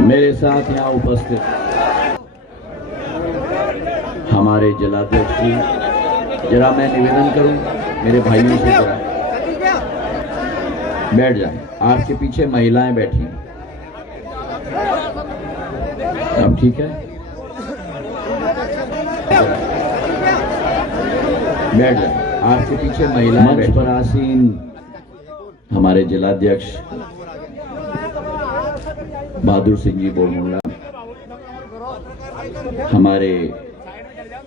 मेरे साथ यहाँ उपस्थित हमारे जिलाध्यक्ष जी, जरा मैं निवेदन करूं मेरे भाइयों से, जरा बैठ जाएं। आपके पीछे महिलाएं बैठी हैं, अब ठीक है, बैठ जाएं। आपके पीछे महिलाएं। मंच पर आसीन हमारे जिलाध्यक्ष बहादुर सिंह जी बोरमुल्ला, हमारे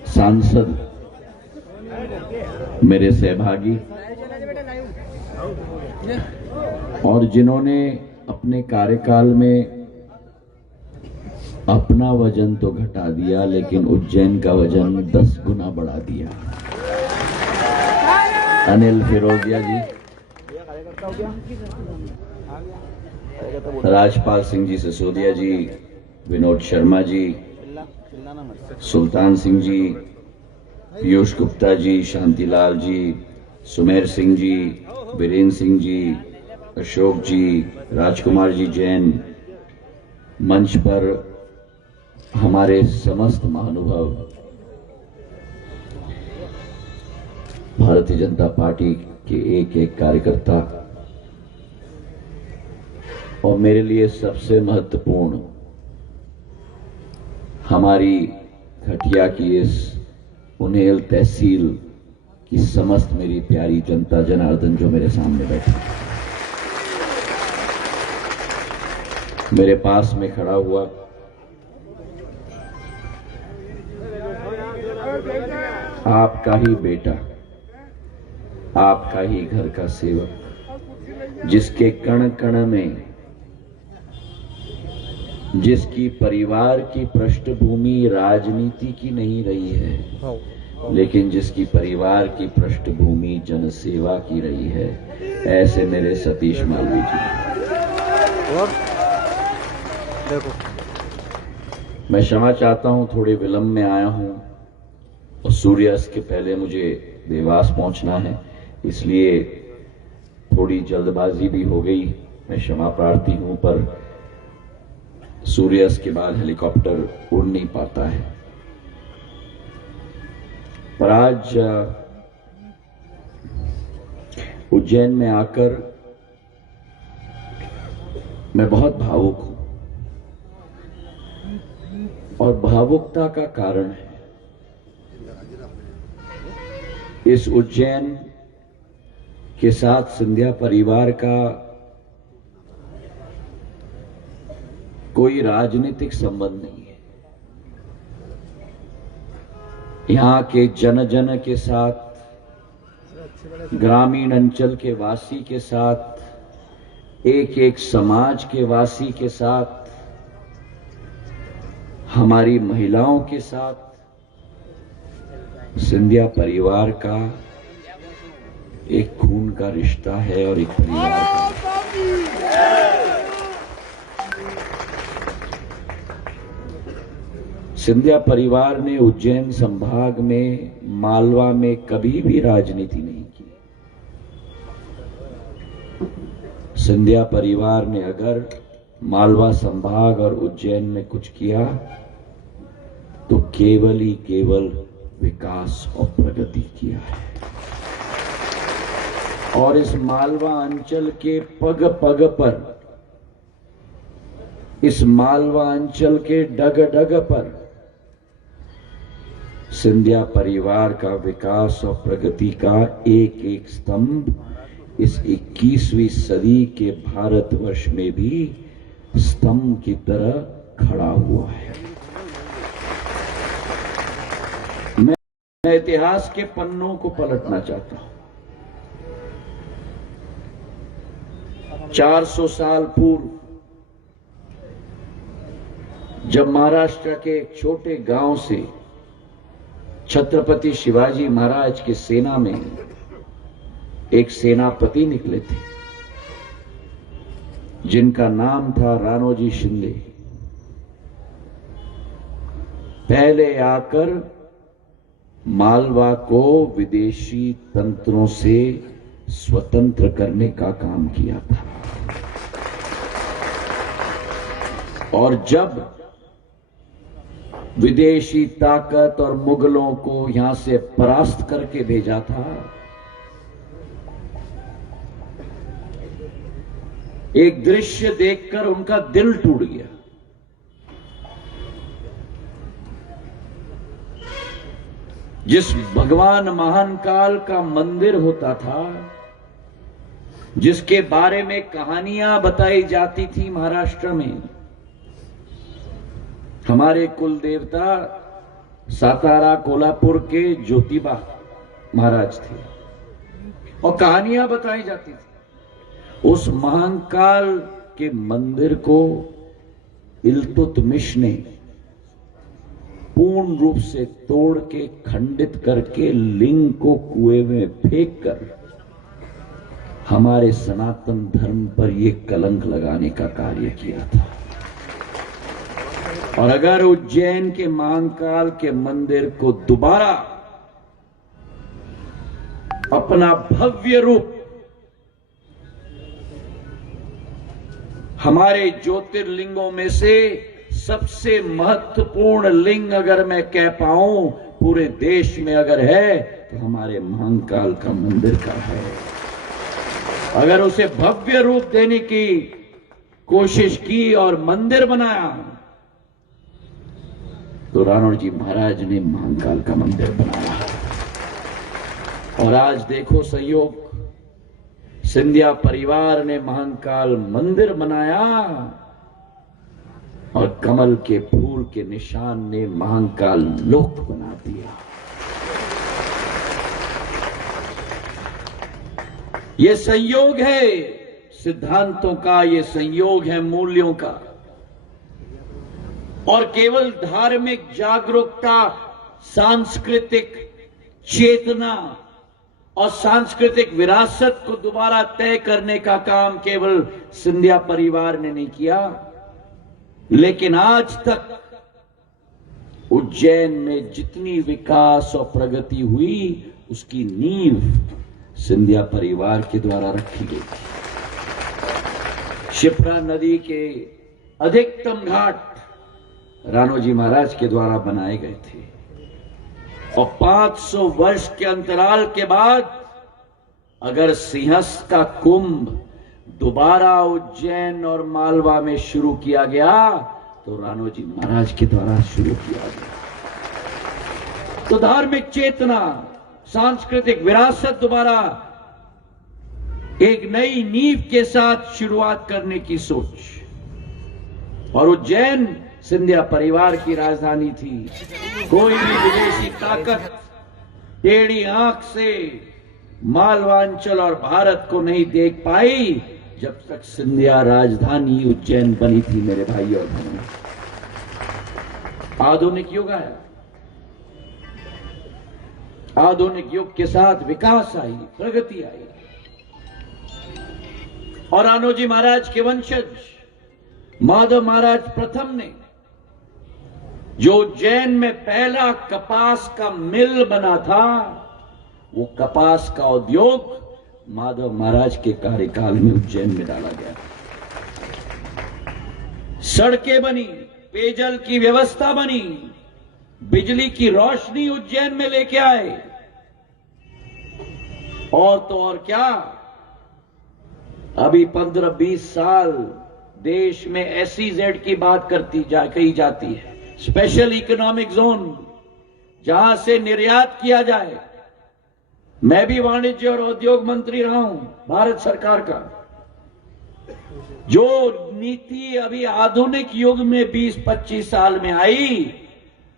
सांसद, मेरे सहभागी, और जिन्होंने अपने कार्यकाल में अपना वजन तो घटा दिया लेकिन उज्जैन का वजन 10 गुना बढ़ा दिया। अनिल फिरोजिया जी, राजपाल सिंह जी सिसोदिया जी, विनोद शर्मा जी, सुल्तान सिंह जी, पीयूष गुप्ता जी, शांतिलाल जी, सुमेर सिंह जी, वीरेंद्र सिंह जी, अशोक जी, राजकुमार जी जैन, मंच पर हमारे समस्त महानुभाव, भारतीय जनता पार्टी के एक एक कार्यकर्ता, और मेरे लिए सबसे महत्वपूर्ण हमारी खटिया की इस उन्हेल तहसील की समस्त मेरी प्यारी जनता जनार्दन जो मेरे सामने बैठी, मेरे पास में खड़ा हुआ आपका ही बेटा, आपका ही घर का सेवक, जिसके कण कण में, जिसकी परिवार की पृष्ठभूमि राजनीति की नहीं रही है लेकिन जिसकी परिवार की पृष्ठभूमि जनसेवा की रही है, ऐसे मेरे सतीश मालवीय जी। मैं क्षमा चाहता हूं, थोड़े विलंब में आया हूं और सूर्यास्त के पहले मुझे देवास पहुंचना है, इसलिए थोड़ी जल्दबाजी भी हो गई, मैं क्षमा प्रार्थी हूं। पर सूर्यास्त के बाद हेलीकॉप्टर उड़ नहीं पाता है। पर आज उज्जैन में आकर मैं बहुत भावुक हूं, और भावुकता का कारण है इस उज्जैन के साथ सिंधिया परिवार का कोई राजनीतिक संबंध नहीं है। यहां के जन जन के साथ, ग्रामीण अंचल के वासी के साथ, एक एक समाज के वासी के साथ, हमारी महिलाओं के साथ सिंधिया परिवार का एक खून का रिश्ता है और एक परिवार का। सिंधिया परिवार ने उज्जैन संभाग में, मालवा में कभी भी राजनीति नहीं की। सिंधिया परिवार ने अगर मालवा संभाग और उज्जैन में कुछ किया तो केवल ही केवल विकास और प्रगति किया है। और इस मालवा अंचल के पग पग पर, इस मालवा अंचल के डग डग पर सिंधिया परिवार का विकास और प्रगति का एक एक स्तंभ इस 21वीं सदी के भारतवर्ष में भी स्तंभ की तरह खड़ा हुआ है। मैं इतिहास के पन्नों को पलटना चाहता हूं। 400 साल पूर्व जब महाराष्ट्र के एक छोटे गांव से छत्रपति शिवाजी महाराज की सेना में एक सेनापति निकले थे जिनका नाम था राणोजी शिंदे, पहले आकर मालवा को विदेशी तंत्रों से स्वतंत्र करने का काम किया था। और जब विदेशी ताकत और मुगलों को यहां से परास्त करके भेजा था, एक दृश्य देखकर उनका दिल टूट गया। जिस भगवान महाकाल का मंदिर होता था, जिसके बारे में कहानियां बताई जाती थी महाराष्ट्र में, हमारे कुल देवता सातारा कोल्हापुर के ज्योतिबा महाराज थे और कहानियां बताई जाती थी। उस महाकाल के मंदिर को इल्तुतमिश ने पूर्ण रूप से तोड़ के खंडित करके लिंग को कुएं में फेंक कर हमारे सनातन धर्म पर यह कलंक लगाने का कार्य किया था। और अगर उज्जैन के महाकाल के मंदिर को दोबारा अपना भव्य रूप हमारे ज्योतिर्लिंगों में से सबसे महत्वपूर्ण लिंग अगर मैं कह पाऊं पूरे देश में अगर है तो हमारे महाकाल का मंदिर का है। अगर उसे भव्य रूप देने की कोशिश की और मंदिर बनाया तो राणा जी महाराज ने महाकाल का मंदिर बनाया। और आज देखो संयोग, सिंधिया परिवार ने महाकाल मंदिर बनाया और कमल के फूल के निशान ने महाकाल लोक बना दिया। ये संयोग है सिद्धांतों का, ये संयोग है मूल्यों का। और केवल धार्मिक जागरूकता, सांस्कृतिक चेतना और सांस्कृतिक विरासत को दोबारा तय करने का काम केवल सिंधिया परिवार ने नहीं किया, लेकिन आज तक उज्जैन में जितनी विकास और प्रगति हुई उसकी नींव सिंधिया परिवार के द्वारा रखी गई थी। शिप्रा नदी के अधिकतम घाट राणोजी महाराज के द्वारा बनाए गए थे और 500 वर्ष के अंतराल के बाद अगर सिंहस्थ का कुंभ दोबारा उज्जैन और मालवा में शुरू किया गया तो राणोजी महाराज के द्वारा शुरू किया गया। तो धार्मिक चेतना, सांस्कृतिक विरासत दोबारा एक नई नींव के साथ शुरुआत करने की सोच। और उज्जैन सिंधिया परिवार की राजधानी थी। कोई भी विदेशी ताकत टेढ़ी आंख से मालवांचल और भारत को नहीं देख पाई जब तक सिंधिया राजधानी उज्जैन बनी थी। मेरे भाई और बहनों, आधुनिक युग आया, आधुनिक युग के साथ विकास आई, प्रगति आई और राणोजी महाराज के वंशज माधव महाराज प्रथम ने जो उज्जैन में पहला कपास का मिल बना था, वो कपास का उद्योग माधव महाराज के कार्यकाल में उज्जैन में डाला गया। सड़कें बनी, पेयजल की व्यवस्था बनी, बिजली की रोशनी उज्जैन में लेके आए। और तो और क्या, अभी 15-20 साल देश में SEZ की बात कही जाती है, स्पेशल इकोनॉमिक जोन, जहां से निर्यात किया जाए। मैं भी वाणिज्य और उद्योग मंत्री रहा हूं भारत सरकार का। जो नीति अभी आधुनिक युग में 20-25 साल में आई,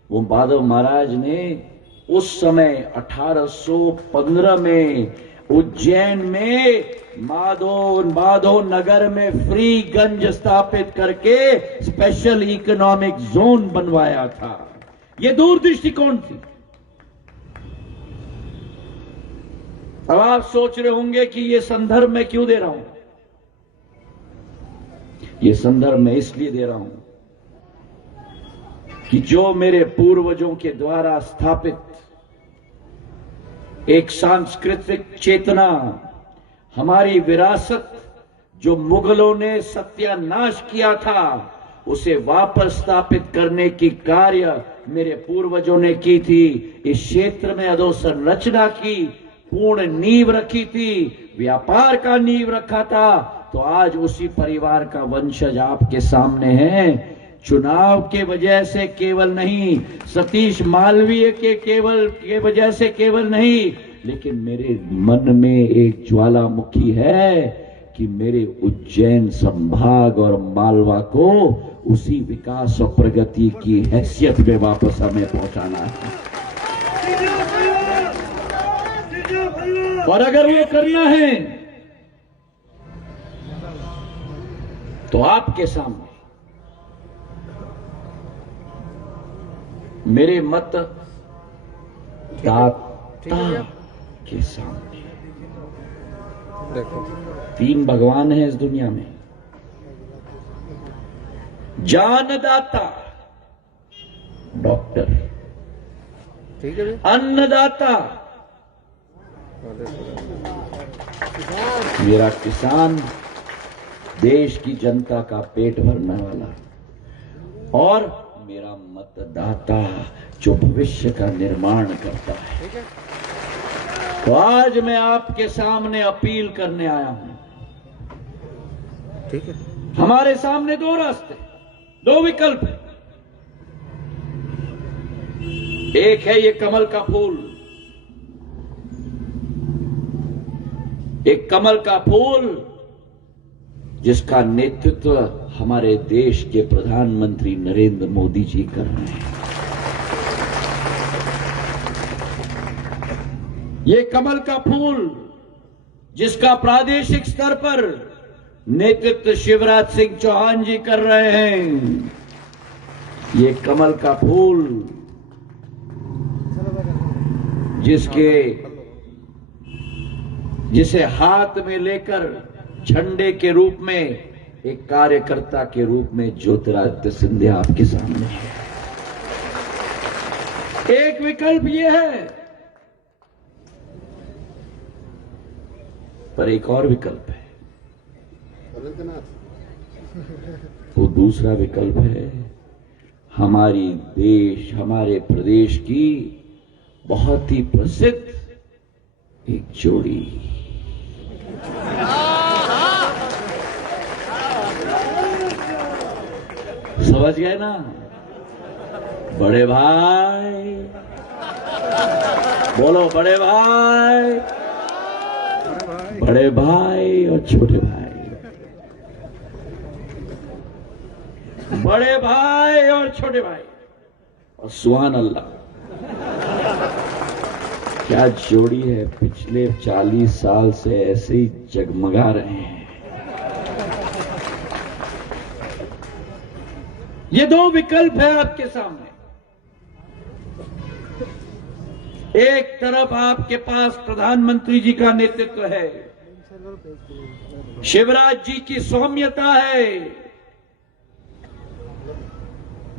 वो माधव महाराज ने उस समय 1815 में उज्जैन में माधव नगर में फ्री गंज स्थापित करके स्पेशल इकोनॉमिक जोन बनवाया था। यह दूरदृष्टि कौन थी? अब आप सोच रहे होंगे कि यह संदर्भ मैं क्यों दे रहा हूं। यह संदर्भ मैं इसलिए दे रहा हूं कि जो मेरे पूर्वजों के द्वारा स्थापित एक सांस्कृतिक चेतना, हमारी विरासत जो मुगलों ने सत्यानाश किया था, उसे वापस स्थापित करने की कार्य मेरे पूर्वजों ने की थी। इस क्षेत्र में अधोसंरचना की पूर्ण नींव रखी थी, व्यापार का नींव रखा था। तो आज उसी परिवार का वंशज आपके सामने है। चुनाव के वजह से केवल नहीं, सतीश मालवीय के वजह से केवल नहीं, लेकिन मेरे मन में एक ज्वालामुखी है कि मेरे उज्जैन संभाग और मालवा को उसी विकास और प्रगति की हैसियत में वापस हमें पहुंचाना है। और अगर वो करना है तो आपके सामने मेरे मत दाता के सामने। देखो 3 भगवान हैं इस दुनिया में, जानदाता डॉक्टर, ठीक है अन्नदाता मेरा किसान, देश की जनता का पेट भरने वाला, और मेरा मतदाता जो भविष्य का निर्माण करता है। तो आज मैं आपके सामने अपील करने आया हूं। ठीक है, हमारे सामने 2 रास्ते, 2 विकल्प है। एक है ये कमल का फूल, एक कमल का फूल जिसका नेतृत्व हमारे देश के प्रधानमंत्री नरेंद्र मोदी जी कर रहे हैं। ये कमल का फूल जिसका प्रादेशिक स्तर पर नेतृत्व शिवराज सिंह चौहान जी कर रहे हैं। ये कमल का फूल जिसे हाथ में लेकर झंडे के रूप में एक कार्यकर्ता के रूप में ज्योतिरादित्य सिंधिया आपके सामने है। एक विकल्प यह है, पर एक और विकल्प है। वो दूसरा विकल्प है हमारी देश, हमारे प्रदेश की बहुत ही प्रसिद्ध एक जोड़ी, समझ गए ना? बड़े भाई बोलो, बड़े भाई, बड़े भाई और छोटे भाई, बड़े भाई और छोटे भाई, और सुभान अल्लाह, क्या जोड़ी है। पिछले 40 साल से ऐसे ही जगमगा रहे हैं। ये 2 विकल्प है आपके सामने। एक तरफ आपके पास प्रधानमंत्री जी का नेतृत्व है, शिवराज जी की सौम्यता है,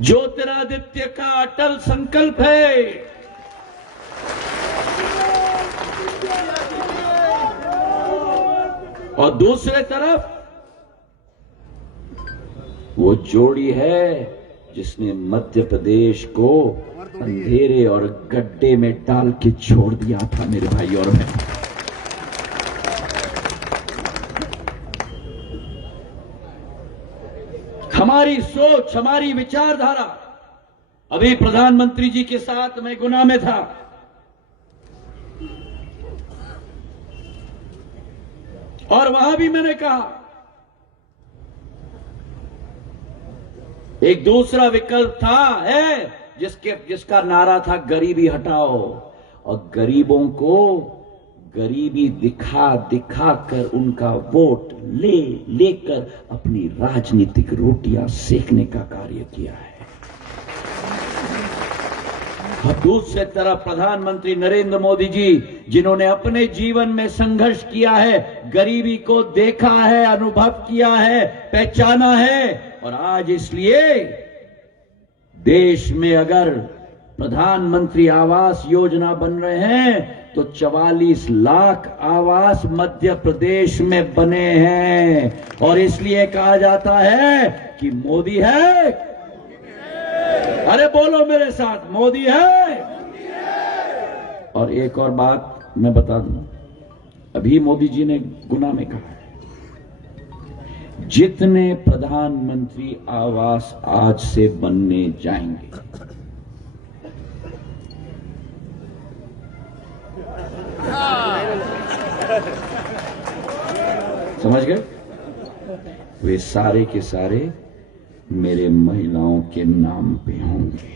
ज्योतिरादित्य का अटल संकल्प है, और दूसरे तरफ वो जोड़ी है जिसने मध्य प्रदेश को अंधेरे और गड्ढे में डाल के छोड़ दिया था मेरे भाई और बहन। हमारी सोच, हमारी विचारधारा, अभी प्रधानमंत्री जी के साथ मैं गुना में था, और वहां भी मैंने कहा एक दूसरा विकल्प है जिसका नारा था गरीबी हटाओ, और गरीबों को गरीबी दिखा कर उनका वोट लेकर अपनी राजनीतिक रोटियां सेकने का कार्य किया है। और दूसरे तरफ प्रधानमंत्री नरेंद्र मोदी जी, जिन्होंने अपने जीवन में संघर्ष किया है, गरीबी को देखा है, अनुभव किया है, पहचाना है, और आज इसलिए देश में अगर प्रधानमंत्री आवास योजना बन रहे हैं तो 44 लाख आवास मध्य प्रदेश में बने हैं और इसलिए कहा जाता है कि मोदी है। अरे बोलो मेरे साथ, मोदी है। और एक और बात मैं बता दूं, अभी मोदी जी ने गुना में कहा है, जितने प्रधानमंत्री आवास आज से बनने जाएंगे, समझ गए, वे सारे के सारे मेरे महिलाओं के नाम पे होंगे।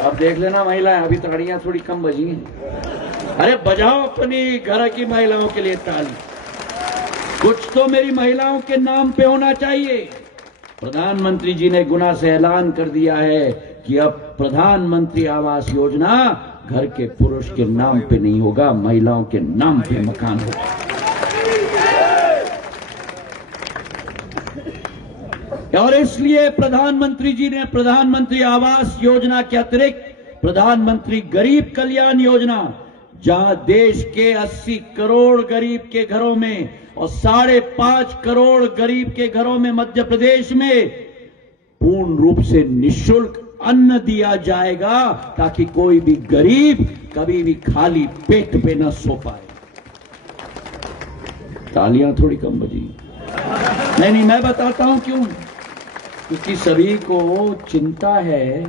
अब देख लेना महिलाएं, अभी ताड़ियां थोड़ी कम बजी हैं। अरे बजाओ अपनी घर की महिलाओं के लिए ताली। कुछ तो मेरी महिलाओं के नाम पे होना चाहिए। प्रधानमंत्री जी ने गुना से ऐलान कर दिया है कि अब प्रधानमंत्री आवास योजना घर के पुरुष के नाम पे नहीं होगा, महिलाओं के नाम पे मकान होगा। और इसलिए प्रधानमंत्री जी ने प्रधानमंत्री आवास योजना के अतिरिक्त प्रधानमंत्री गरीब कल्याण योजना, जहां देश के 80 करोड़ गरीब के घरों में और 5.5 करोड़ गरीब के घरों में मध्य प्रदेश में पूर्ण रूप से निःशुल्क अन्न दिया जाएगा, ताकि कोई भी गरीब कभी भी खाली पेट पे न सो पाए। तालियां थोड़ी कम बजी। नहीं, मैं बताता हूं क्यों। क्योंकि सभी को चिंता है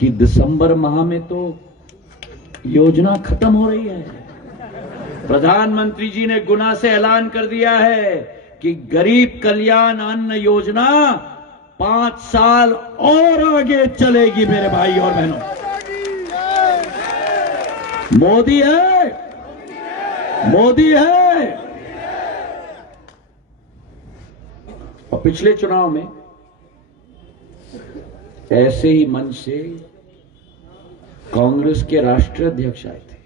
कि दिसंबर माह में तो योजना खत्म हो रही है। प्रधानमंत्री जी ने गुना से ऐलान कर दिया है कि गरीब कल्याण अन्न योजना 5 साल और आगे चलेगी। मेरे भाई और बहनों, मोदी है, मोदी है। और पिछले चुनाव में ऐसे ही मंच से कांग्रेस के राष्ट्रीय अध्यक्ष आए थे।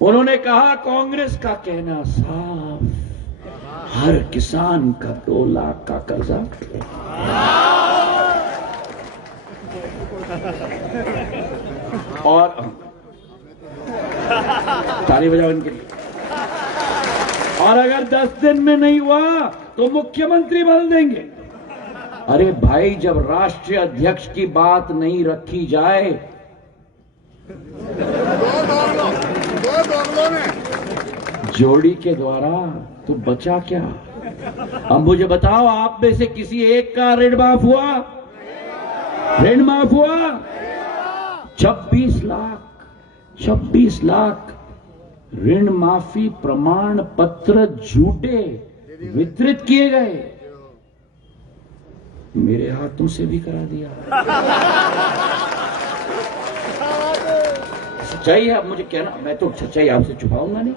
उन्होंने कहा, कांग्रेस का कहना साफ, हर किसान का 2 लाख का कर्जा। और ताली बजाओ इनके लिए। और अगर 10 दिन में नहीं हुआ तो मुख्यमंत्री बदल देंगे। अरे भाई, जब राष्ट्रीय अध्यक्ष की बात नहीं रखी जाए जोड़ी के द्वारा तो बचा क्या? अब मुझे बताओ, आप में से किसी एक का ऋण माफ हुआ? ऋण माफ हुआ? 26 लाख ऋण माफी प्रमाण पत्र झूठे वितरित किए गए। मेरे हाथों से भी करा दिया। सच्चाई है। अब मुझे कहना, मैं तो सच्चाई आपसे छुपाऊंगा नहीं।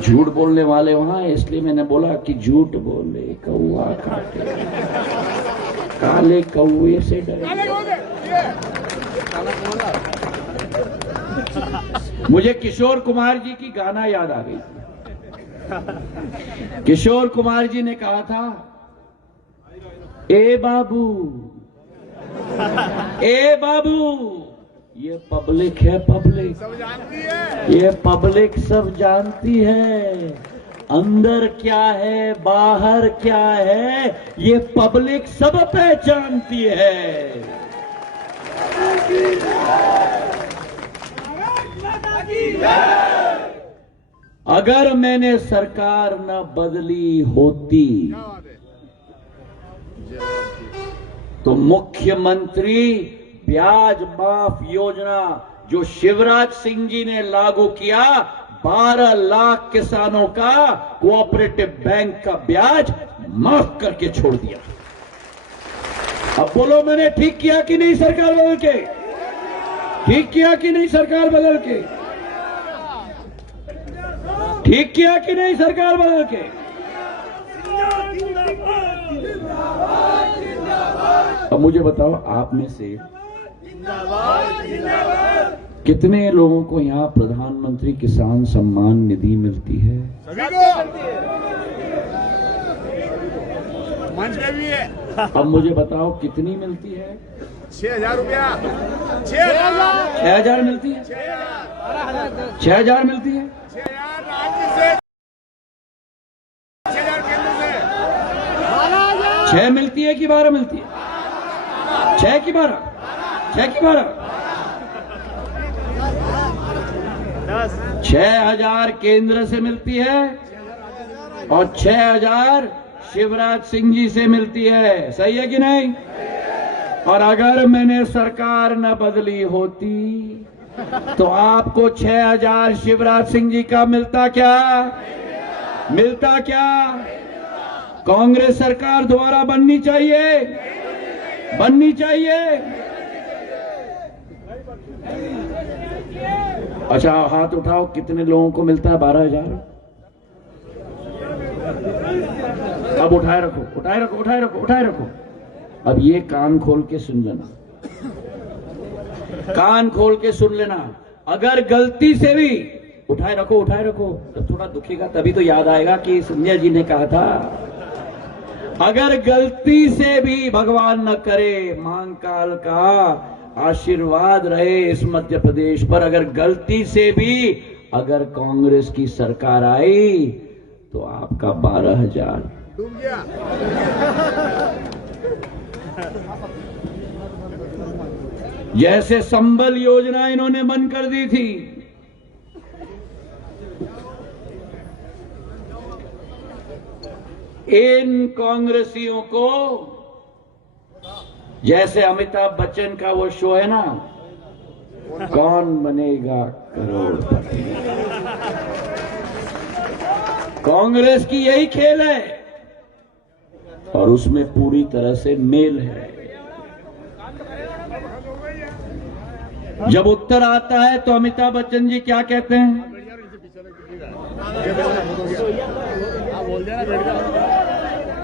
झूठ बोलने वाले वहां, इसलिए मैंने बोला कि झूठ बोले कौआ काटे, काले कौए से डरे। मुझे किशोर कुमार जी की गाना याद आ गई। किशोर कुमार जी ने कहा था, ए बाबू, ए बाबू, ये पब्लिक है, पब्लिक सब जानती है, ये पब्लिक सब जानती है। अंदर क्या है, बाहर क्या है, ये पब्लिक सब पहचानती है। अगर मैंने सरकार न बदली होती तो मुख्यमंत्री ब्याज माफ योजना जो शिवराज सिंह जी ने लागू किया, 12 लाख किसानों का कोऑपरेटिव बैंक का ब्याज माफ करके छोड़ दिया। अब बोलो, मैंने ठीक किया कि नहीं सरकार बदल के? ठीक किया कि नहीं सरकार बदल के? ठीक किया कि नहीं सरकार बदल के? अब मुझे बताओ, आप में से कितने लोगों को यहाँ प्रधानमंत्री किसान सम्मान निधि मिलती है? मंच पे भी है। अब मुझे बताओ कितनी मिलती है? 6,000 रुपया। 6,000। 6,000 मिलती है? 6,000 मिलती है? 6,000 राज्य से, 6,000 केंद्र से। 6 मिलती है कि 12 मिलती है? 6 की 12? 6 की 12? 6,000 केंद्र से मिलती है और 6,000 शिवराज सिंह जी से मिलती है। सही है कि नहीं? और अगर मैंने सरकार न बदली होती तो आपको 6,000 शिवराज सिंह जी का मिलता क्या? मिलता क्या? कांग्रेस सरकार दोबारा बननी चाहिए, बननी चाहिए। अच्छा हाथ उठाओ, कितने लोगों को मिलता है 12,000? अब उठाए रखो, उठाए रखो, उठाए रखो, उठाए रखो। अब ये कान खोल के सुन लेना, कान खोल के सुन लेना। अगर गलती से भी, उठाए रखो, उठाए रखो, तो थोड़ा दुखेगा तभी तो याद आएगा कि संजय जी ने कहा था। अगर गलती से भी, भगवान न करे, महाकाल का आशीर्वाद रहे इस मध्य प्रदेश पर, अगर गलती से भी अगर कांग्रेस की सरकार आई तो आपका 12,000 डूब गया। जैसे संबल योजना इन्होंने बंद कर दी थी, इन कांग्रेसियों को, जैसे अमिताभ बच्चन का वो शो है ना, कौन बनेगा करोड़पति, कांग्रेस की यही खेल है और उसमें पूरी तरह से मेल है। जब उत्तर आता है तो अमिताभ बच्चन जी क्या कहते हैं?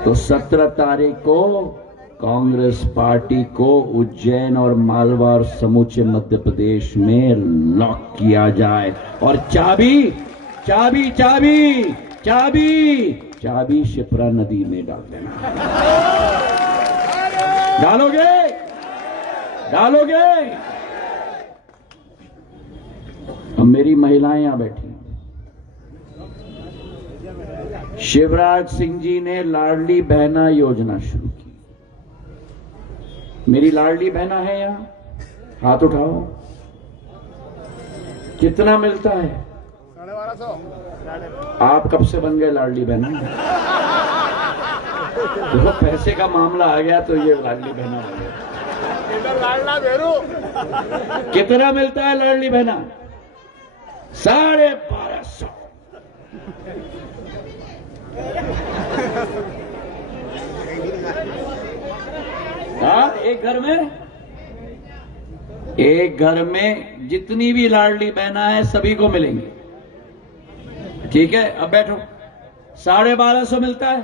तो 17 तारीख को कांग्रेस पार्टी को उज्जैन और मालवा और समूचे मध्य प्रदेश में लॉक किया जाए और चाबी चाबी चाबी चाबी चाबी शिप्रा नदी में डाल देना। डालोगे? डालोगे? अब मेरी महिलाएं यहां बैठी, शिवराज सिंह जी ने लाडली बहना योजना शुरू की। मेरी लाडली बहना है यहां, हाथ उठाओ। कितना मिलता है? 1250। आप कब से बन गए लाडली बहना? देखो पैसे का मामला आ गया तो ये लाडली बहना आ गया। इधर लाडला भेरू। कितना मिलता है लाडली बहना? 1250। हाँ, एक घर में जितनी भी लाडली बहना है सभी को मिलेंगे। ठीक है, अब बैठो। 1250 मिलता है,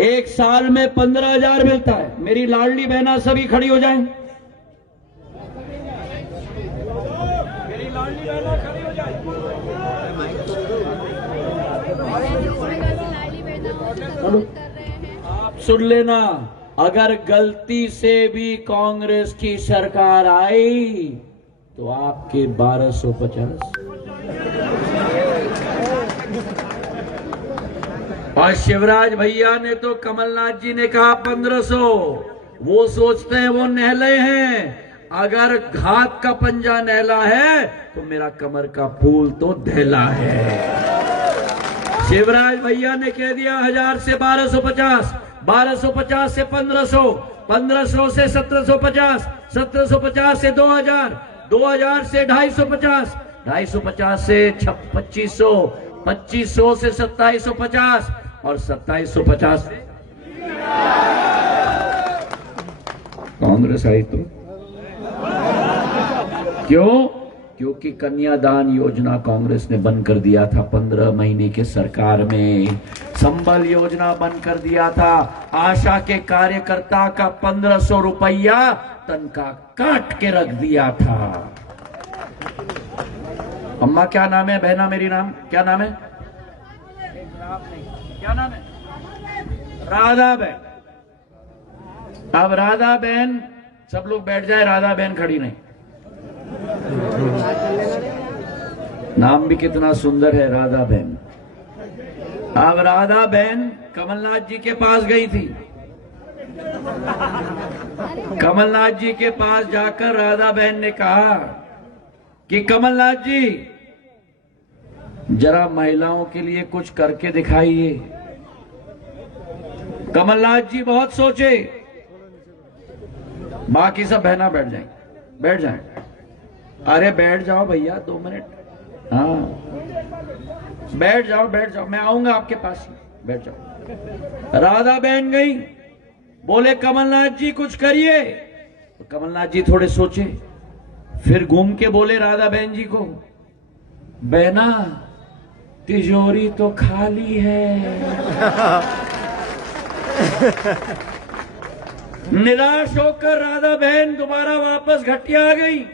एक साल में 15,000 मिलता है। मेरी लाडली बहना सभी खड़ी हो जाएं। मेरी लाडली बहना खड़ी हो जाए। आप सुन लेना, अगर गलती से भी कांग्रेस की सरकार आई तो आपके 1250 और शिवराज भैया ने तो, कमलनाथ जी ने कहा 1500। वो सोचते हैं वो नहले हैं, अगर घात का पंजा नहला है तो मेरा कमर का फूल तो धैला है। शिवराज भैया ने कह दिया 1000 से 1250, 1250 से 1500, 1500 से 1750, 1750 से 2000, 2000 से 250, 250 से 2500, 2500 से 2750 और 2750 से कांग्रेस आई। तो क्यों? क्योंकि कन्यादान योजना कांग्रेस ने बंद कर दिया था 15 महीने के सरकार में। संबल योजना बंद कर दिया था। आशा के कार्यकर्ता का 1500 रुपया तनख्वाह काट के रख दिया था। अम्मा क्या नाम है? बहना मेरी नाम क्या नाम है? क्या नाम है? राधा बहन, अब राधा बहन, सब लोग बैठ जाए, राधा बहन खड़ी नहीं। नाम भी कितना सुंदर है, राधा बहन। अब राधा बहन कमलनाथ जी के पास गई थी। कमलनाथ जी के पास जाकर राधा बहन ने कहा कि कमलनाथ जी जरा महिलाओं के लिए कुछ करके दिखाइए। कमलनाथ जी बहुत सोचे, बाकी सब बहना बैठ जाएं, बैठ जाएं। अरे बैठ जाओ भैया 2 मिनट, हाँ बैठ जाओ बैठ जाओ, मैं आऊंगा आपके पास ही, बैठ जाओ। राधा बहन गई, बोले कमलनाथ जी कुछ करिए। तो कमलनाथ जी थोड़े सोचे, फिर घूम के बोले राधा बहन जी को, बहना तिजोरी तो खाली है। निराश होकर राधा बहन दोबारा वापस घटिया आ गई।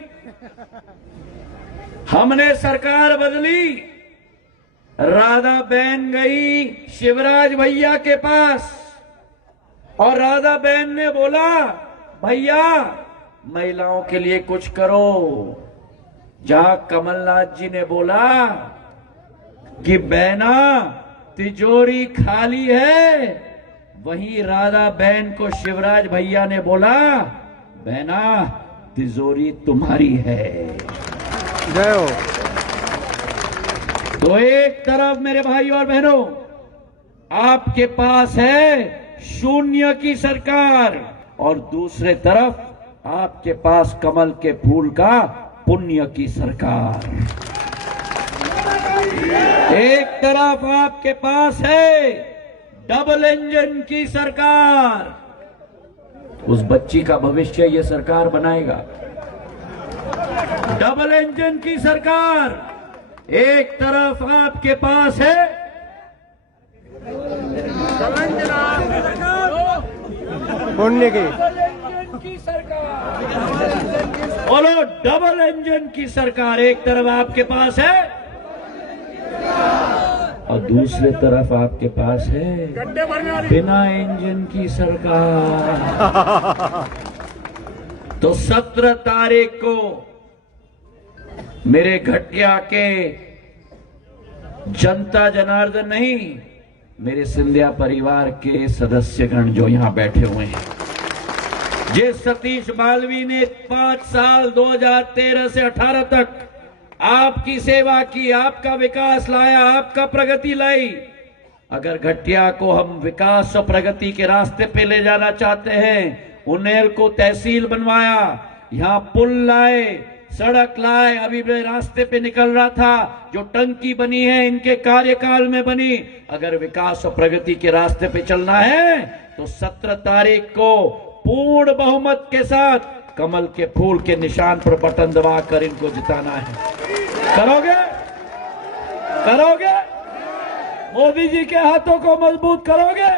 हमने सरकार बदली, राधा बहन गई शिवराज भैया के पास और राधा बहन ने बोला, भैया महिलाओं के लिए कुछ करो। जहां कमलनाथ जी ने बोला कि बहना तिजोरी खाली है, वहीं राधा बहन को शिवराज भैया ने बोला, बहना तिजोरी तुम्हारी है। जय हो। तो एक तरफ मेरे भाई और बहनों आपके पास है शून्य की सरकार और दूसरे तरफ आपके पास कमल के फूल का पुण्य की सरकार। एक तरफ आपके पास है डबल इंजन की सरकार, उस बच्ची का भविष्य ये सरकार बनाएगा। डबल इंजन की सरकार, एक तरफ आपके पास है पुण्य की सरकार, बोलो डबल इंजन की सरकार। एक तरफ आपके पास है और दूसरे तरफ आपके पास है बिना इंजन की सरकार। तो 17 तारीख को मेरे घटिया के जनता जनार्दन नहीं, मेरे सिंधिया परिवार के सदस्यगण जो यहां बैठे हुए हैं, जिस सतीश मालवी ने 5 साल 2013 से 18 तक आपकी सेवा की, आपका विकास लाया, आपका प्रगति लाई। अगर घटिया को हम विकास और प्रगति के रास्ते पे ले जाना चाहते हैं, उन्हेल को तहसील बनवाया, यहां पुल लाए, सड़क लाए, अभी मैं रास्ते पे निकल रहा था, जो टंकी बनी है इनके कार्यकाल में बनी। अगर विकास और प्रगति के रास्ते पे चलना है तो 17 तारीख को पूर्ण बहुमत के साथ कमल के फूल के निशान पर बटन दबाकर इनको जिताना है। करोगे? करोगे? मोदी जी के हाथों को मजबूत करोगे?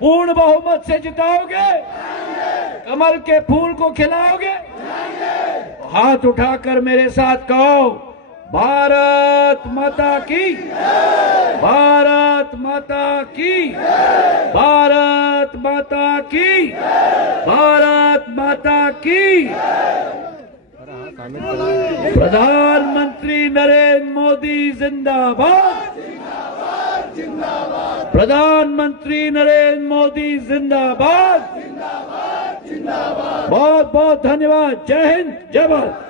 पूर्ण बहुमत से जिताओगे? कमल के फूल को खिलाओगे? हाथ उठाकर मेरे साथ कहो, भारत माता की, भारत माता की, भारत माता की, भारत माता की। प्रधानमंत्री नरेंद्र मोदी जिंदाबाद, प्रधानमंत्री नरेंद्र मोदी जिंदाबाद। बहुत बहुत धन्यवाद। जय हिंद, जय भारत।